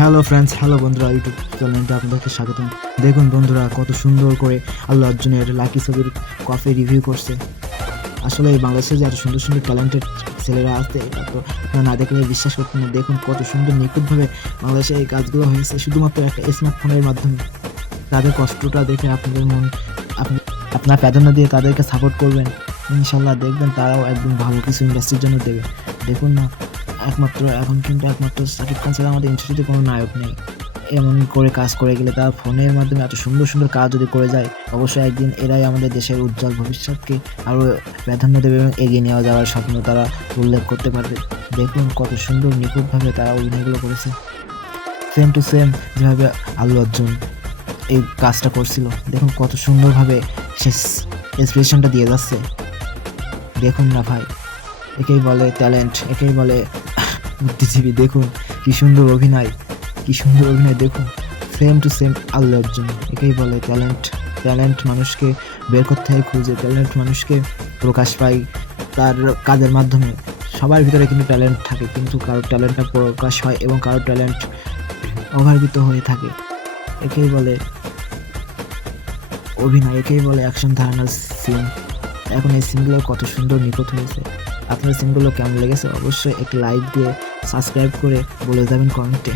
Hello friends, hello বন্ধুরা, YouTube চ্যানেলটা আপনাদেরকে স্বাগতম। দেখুন বন্ধুরা, কত সুন্দর করে আল্লু অর্জুনের লাকি ছবির কফি রিভিউ করছে। আসলে এই বাংলাদেশে যে এত সুন্দর সুন্দর ট্যালেন্টেড ছেলেরা আছে, এটা তো আপনারা না দেখলে বিশ্বাস করতেন না। দেখুন কত সুন্দর নিখুঁতভাবে বাংলাদেশে এই কাজগুলো হয়েছে শুধুমাত্র একটা স্মার্টফোনের মাধ্যমে। তাদের কষ্টটা দেখে আপনাদের মন আপনার প্রাধান্য দিয়ে তাদেরকে সাপোর্ট করবেন, ইনশাল্লাহ দেখবেন তারাও একদম ভালো কিছু ইন্ডাস্ট্রির জন্য দেবে। দেখুন না, একমাত্র শাকিব খান ছাড়া আমাদের ইন্ডাস্ট্রিতে কোনো নায়ক নেই। এমন করে কাজ করে গেলে, তার ফোনের মাধ্যমে এত সুন্দর সুন্দর কাজ যদি করে যায়, অবশ্যই একদিন এরাই আমাদের দেশের উজ্জ্বল ভবিষ্যৎকে আরও প্রাধান্য দেবে এবং এগিয়ে নিয়ে যাওয়ার স্বপ্ন তারা উল্লেখ করতে পারবে। দেখুন কত সুন্দর নিখুঁতভাবে তারা অভিনয়গুলো করেছে, সেম টু সেম যেভাবে আল্লু অর্জুন এই কাজটা করছিল। দেখুন কত সুন্দরভাবে সে এক্সপ্রেশনটা দিয়ে যাচ্ছে। দেখুন না ভাই, একেই বলে ট্যালেন্ট, একেই বলে বুদ্ধিজীবী। দেখুন কি সুন্দর অভিনয়, কি সুন্দর অভিনয়। দেখুন same to same Allu Arjun, একেই বলে ট্যালেন্ট। ট্যালেন্ট মানুষকে বের করতে হয় খুঁজে, ট্যালেন্ট মানুষকে প্রকাশ পায় তার কাজের মাধ্যমে। সবার ভিতরে কিন্তু ট্যালেন্ট থাকে, কিন্তু কারোর ট্যালেন্টটা প্রকাশ হয় এবং কারোর ট্যালেন্ট অভাবিত হয়ে থাকে। একেই বলে অভিনয়, একেই বলে অ্যাকশন ধারণার সিন। এখন এই সিনগুলো কত সুন্দর নিখুঁত হয়েছে। আপনার সিনগুলো কেমন লেগেছে অবশ্যই একটি লাইক দিয়ে সাবস্ক্রাইব করে বলে যাবেন কমেন্টে।